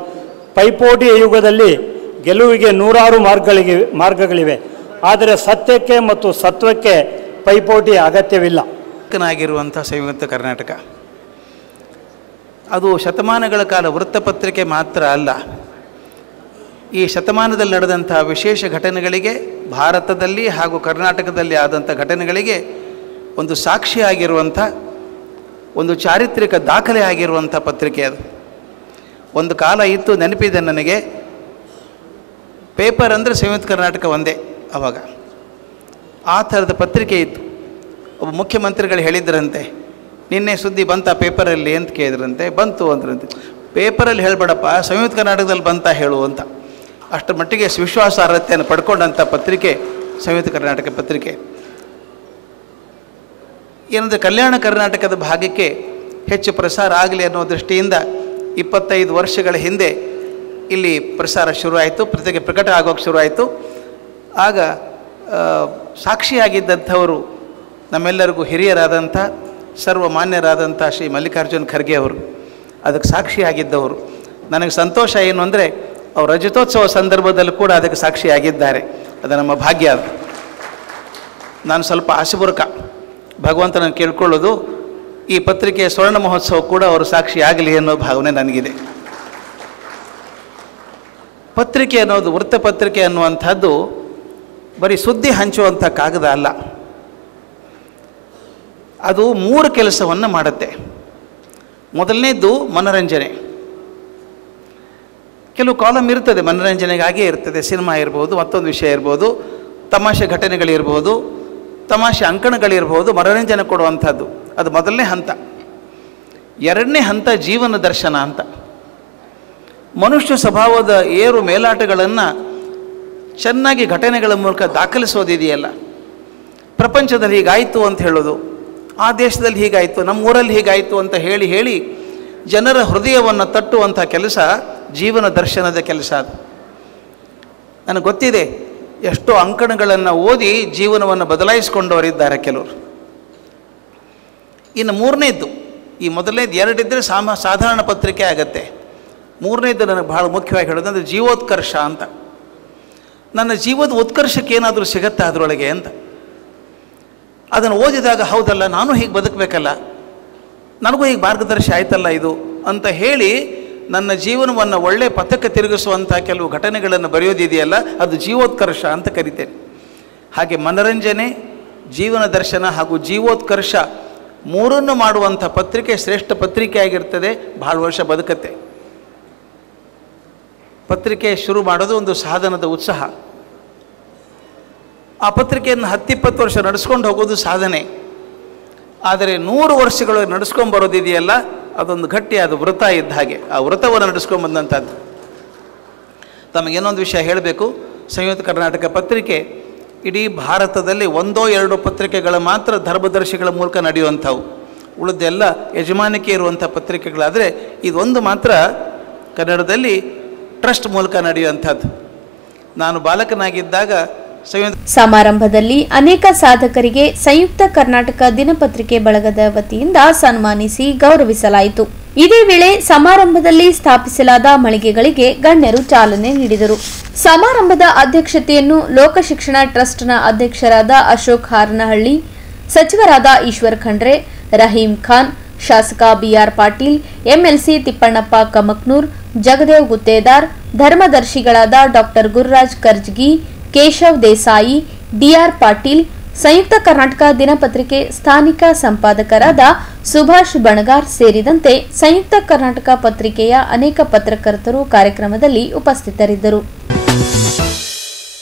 ಪೈಪೋಟಿಯ ಯುಗದಲ್ಲಿ ಗೆಲುವಿಗೆ ನೂರಾರು ಮಾರ್ಗಗಳಿವೆ. ಆದರೆ ಸತ್ಯಕ್ಕೆ ಮತ್ತು ಸತ್ವಕ್ಕೆ ಪೈಪೋಟಿಯ ಅಗತ್ಯವಿಲ್ಲ. ಆಗಿರುವಂಥ ಸಂಯುಕ್ತ ಕರ್ನಾಟಕ ಅದು ಶತಮಾನಗಳ ಕಾಲ ವೃತ್ತಪತ್ರಿಕೆ ಮಾತ್ರ ಅಲ್ಲ. ಈ ಶತಮಾನದಲ್ಲಿ ನಡೆದಂಥ ವಿಶೇಷ ಘಟನೆಗಳಿಗೆ, ಭಾರತದಲ್ಲಿ ಹಾಗೂ ಕರ್ನಾಟಕದಲ್ಲಿ ಆದಂಥ ಘಟನೆಗಳಿಗೆ ಒಂದು ಸಾಕ್ಷಿಯಾಗಿರುವಂಥ, ಒಂದು ಚಾರಿತ್ರಿಕ ದಾಖಲೆ ಆಗಿರುವಂಥ ಪತ್ರಿಕೆ ಅದು. ಒಂದು ಕಾಲ ಇತ್ತು, ನೆನಪಿದೆ ನನಗೆ, ಪೇಪರ್ ಅಂದರೆ ಸಂಯುಕ್ತ ಕರ್ನಾಟಕ ಒಂದೇ. ಆವಾಗ ಆ ಥರದ ಪತ್ರಿಕೆ ಇತ್ತು. ಒಬ್ಬ ಮುಖ್ಯಮಂತ್ರಿಗಳು ಹೇಳಿದ್ರಂತೆ, ನಿನ್ನೆ ಸುದ್ದಿ ಬಂತ ಪೇಪರಲ್ಲಿ ಅಂತ ಕೇಳಿದ್ರಂತೆ. ಬಂತು ಅಂದ್ರಂತೆ. ಪೇಪರಲ್ಲಿ ಹೇಳಬೇಡಪ್ಪ, ಸಂಯುಕ್ತ ಕರ್ನಾಟಕದಲ್ಲಿ ಬಂತ ಹೇಳು ಅಂತ. ಅಷ್ಟರ ಮಟ್ಟಿಗೆ ವಿಶ್ವಾಸಾರ್ಹತೆಯನ್ನು ಪಡ್ಕೊಂಡಂಥ ಪತ್ರಿಕೆ ಸಂಯುಕ್ತ ಕರ್ನಾಟಕ ಪತ್ರಿಕೆ. ಏನಂದರೆ ಕಲ್ಯಾಣ ಕರ್ನಾಟಕದ ಭಾಗಕ್ಕೆ ಹೆಚ್ಚು ಪ್ರಸಾರ ಆಗಲಿ ಅನ್ನೋ ದೃಷ್ಟಿಯಿಂದ 25 ವರ್ಷಗಳ ಹಿಂದೆ ಇಲ್ಲಿ ಪ್ರಸಾರ ಶುರುವಾಯಿತು, ಪತ್ರಿಕೆ ಪ್ರಕಟ ಆಗೋಕ್ಕೆ ಶುರುವಾಯಿತು. ಆಗ ಸಾಕ್ಷಿಯಾಗಿದ್ದಂಥವರು ನಮ್ಮೆಲ್ಲರಿಗೂ ಹಿರಿಯರಾದಂಥ ಸರ್ವಮಾನ್ಯರಾದಂಥ ಶ್ರೀ ಮಲ್ಲಿಕಾರ್ಜುನ ಖರ್ಗೆ ಅವರು ಅದಕ್ಕೆ ಸಾಕ್ಷಿಯಾಗಿದ್ದವರು. ನನಗೆ ಸಂತೋಷ ಏನು ಅಂದರೆ ಅವರು ರಜತೋತ್ಸವ ಸಂದರ್ಭದಲ್ಲಿ ಕೂಡ ಅದಕ್ಕೆ ಸಾಕ್ಷಿಯಾಗಿದ್ದಾರೆ. ಅದು ನಮ್ಮ ಭಾಗ್ಯ. ಅದು ನಾನು ಸ್ವಲ್ಪ ಆಶುಬುರಕ ಭಗವಂತನನ್ನು ಕೇಳ್ಕೊಳ್ಳೋದು, ಈ ಪತ್ರಿಕೆಯ ಸ್ವರ್ಣ ಮಹೋತ್ಸವ ಕೂಡ ಅವರು ಸಾಕ್ಷಿಯಾಗಲಿ ಅನ್ನೋ ಭಾವನೆ ನನಗಿದೆ. ಪತ್ರಿಕೆ ಅನ್ನೋದು, ವೃತ್ತಪತ್ರಿಕೆ ಅನ್ನುವಂಥದ್ದು ಬರೀ ಸುದ್ದಿ ಹಂಚುವಂಥ ಕಾಗದ ಅಲ್ಲ. ಅದು 3 ಕೆಲಸವನ್ನು ಮಾಡುತ್ತೆ. ಮೊದಲನೇದ್ದು ಮನೋರಂಜನೆ. ಕೆಲವು ಕಾಲಮ್ ಇರ್ತದೆ ಮನೋರಂಜನೆಗಾಗಿಯೇ ಇರ್ತದೆ. ಸಿನಿಮಾ ಇರ್ಬೋದು, ಮತ್ತೊಂದು ವಿಷಯ ಇರ್ಬೋದು, ತಮಾಷೆ ಘಟನೆಗಳಿರ್ಬೋದು, ತಮಾಷೆ ಅಂಕಣಗಳಿರ್ಬೋದು, ಮನೋರಂಜನೆ ಕೊಡುವಂಥದ್ದು. ಅದು ಮೊದಲನೇ ಹಂತ. ಎರಡನೇ ಹಂತ ಜೀವನ ದರ್ಶನ ಅಂತ. ಮನುಷ್ಯ ಸ್ವಭಾವದ ಏರು ಮೇಲಾಟಗಳನ್ನು ಚೆನ್ನಾಗಿ ಘಟನೆಗಳ ಮೂಲಕ ದಾಖಲಿಸೋದಿದೆಯಲ್ಲ. ಪ್ರಪಂಚದಲ್ಲಿ ಹೀಗಾಯಿತು ಅಂತ ಹೇಳೋದು, ಆ ದೇಶದಲ್ಲಿ ಹೀಗಾಯಿತು, ನಮ್ಮ ಊರಲ್ಲಿ ಹೀಗಾಯಿತು ಅಂತ ಹೇಳಿ ಹೇಳಿ ಜನರ ಹೃದಯವನ್ನು ತಟ್ಟುವಂಥ ಕೆಲಸ ಜೀವನ ದರ್ಶನದ ಕೆಲಸ. ಅದು ನನಗೆ ಗೊತ್ತಿದೆ. ಎಷ್ಟೋ ಅಂಕಣಗಳನ್ನು ಓದಿ ಜೀವನವನ್ನು ಬದಲಾಯಿಸಿಕೊಂಡವರಿದ್ದಾರೆ ಕೆಲವರು. ಇನ್ನು ಮೂರನೇದ್ದು, ಈ ಮೊದಲನೇದು ಎರಡಿದ್ದರೆ ಸಾಧಾರಣ ಪತ್ರಿಕೆ ಆಗತ್ತೆ. ಮೂರನೇದ್ದು ನನಗೆ ಭಾಳ ಮುಖ್ಯವಾಗಿ ಹೇಳೋದು ಅಂದರೆ ಜೀವೋತ್ಕರ್ಷ ಅಂತ. ನನ್ನ ಜೀವದ ಉತ್ಕರ್ಷಕ್ಕೆ ಏನಾದರೂ ಸಿಗತ್ತಾ ಅದರೊಳಗೆ ಅಂತ. ಅದನ್ನು ಓದಿದಾಗ ಹೌದಲ್ಲ, ನಾನು ಹೀಗೆ ಬದುಕಬೇಕಲ್ಲ, ನನಗೂ ಹೀಗೆ ಮಾರ್ಗದರ್ಶಿ ಆಯ್ತಲ್ಲ ಇದು ಅಂತ ಹೇಳಿ ನನ್ನ ಜೀವನವನ್ನು ಒಳ್ಳೆಯ ಪಥಕ್ಕೆ ತಿರುಗಿಸುವಂಥ ಕೆಲವು ಘಟನೆಗಳನ್ನು ಬರೆಯೋದಿದೆಯಲ್ಲ, ಅದು ಜೀವೋತ್ಕರ್ಷ ಅಂತ ಕರಿತೇನೆ. ಹಾಗೆ ಮನರಂಜನೆ, ಜೀವನ ದರ್ಶನ ಹಾಗೂ ಜೀವೋತ್ಕರ್ಷ ಮೂರನ್ನು ಮಾಡುವಂಥ ಪತ್ರಿಕೆ ಶ್ರೇಷ್ಠ ಪತ್ರಿಕೆ ಆಗಿರ್ತದೆ. ಭಾಳ ವರ್ಷ ಬದುಕತ್ತೆ. ಪತ್ರಿಕೆ ಶುರು ಮಾಡೋದು ಒಂದು ಸಾಧನದ ಉತ್ಸಾಹ. ಆ ಪತ್ರಿಕೆಯನ್ನು 10-20 ವರ್ಷ ನಡೆಸ್ಕೊಂಡು ಹೋಗೋದು ಸಾಧನೆ. ಆದರೆ 100 ವರ್ಷಗಳು ನಡೆಸ್ಕೊಂಡು ಬರೋದಿದೆಯಲ್ಲ, ಅದೊಂದು ಗಟ್ಟಿಯಾದ ವೃತ ಇದ್ದ ಹಾಗೆ. ಆ ವೃತವನ್ನು ನಡೆಸ್ಕೊಂಡು ಬಂದಂಥದ್ದು. ತಮಗೇನೊಂದು ವಿಷಯ ಹೇಳಬೇಕು. ಸಂಯುಕ್ತ ಕರ್ನಾಟಕ ಪತ್ರಿಕೆ ಇಡೀ ಭಾರತದಲ್ಲಿ 1-2 ಪತ್ರಿಕೆಗಳು ಮಾತ್ರ ಧರ್ಮದರ್ಶಿಗಳ ಮೂಲಕ ನಡೆಯುವಂಥವು. ಉಳಿದೆಲ್ಲ ಯಜಮಾನಿಕೆ ಇರುವಂಥ ಪತ್ರಿಕೆಗಳಾದರೆ ಇದೊಂದು ಮಾತ್ರ ಕನ್ನಡದಲ್ಲಿ ಟ್ರಸ್ಟ್ ಮೂಲಕ ನಡೆಯುವಂಥದ್ದು. ನಾನು ಬಾಲಕನಾಗಿದ್ದಾಗ ಸಮಾರಂಭದಲ್ಲಿ ಅನೇಕ ಸಾಧಕರಿಗೆ ಸಂಯುಕ್ತ ಕರ್ನಾಟಕ ದಿನಪತ್ರಿಕೆ ಬಳಗದ ವತಿಯಿಂದ ಸನ್ಮಾನಿಸಿ ಗೌರವಿಸಲಾಯಿತು. ಇದೇ ವೇಳೆ ಸಮಾರಂಭದಲ್ಲಿ ಸ್ಥಾಪಿಸಲಾದ ಮಳಿಗೆಗಳಿಗೆ ಗಣ್ಯರು ಚಾಲನೆ ನೀಡಿದರು. ಸಮಾರಂಭದ ಅಧ್ಯಕ್ಷತೆಯನ್ನು ಲೋಕಶಿಕ್ಷಣ ಟ್ರಸ್ಟ್ನ ಅಧ್ಯಕ್ಷರಾದ ಅಶೋಕ್ ಹಾರನಹಳ್ಳಿ, ಸಚಿವರಾದ ಈಶ್ವರ್ ಖಂಡ್ರೆ, ರಹೀಂ ಖಾನ್, ಶಾಸಕ ಬಿಆರ್ ಪಾಟೀಲ್, ಎಂಎಲ್ಸಿ ತಿಪ್ಪಣ್ಣಪ್ಪ ಕಮಕ್ನೂರ್, ಜಗದೇವ್ ಗುತ್ತೇದಾರ್, ಧರ್ಮದರ್ಶಿಗಳಾದ ಡಾಕ್ಟರ್ ಗುರುರಾಜ್ ಕರ್ಜಗಿ, ಕೇಶವ್ ದೇಸಾಯಿ, ಡಿಆರ್ ಪಾಟೀಲ್, ಸಂಯುಕ್ತ ಕರ್ನಾಟಕ ದಿನಪತ್ರಿಕೆ ಸ್ಥಾನಿಕ ಸಂಪಾದಕರಾದ ಸುಭಾಷ್ ಬಣಗಾರ್ ಸೇರಿದಂತೆ ಸಂಯುಕ್ತ ಕರ್ನಾಟಕ ಪತ್ರಿಕೆಯ ಅನೇಕ ಪತ್ರಕರ್ತರು ಕಾರ್ಯಕ್ರಮದಲ್ಲಿ ಉಪಸ್ಥಿತರಿದ್ದರು.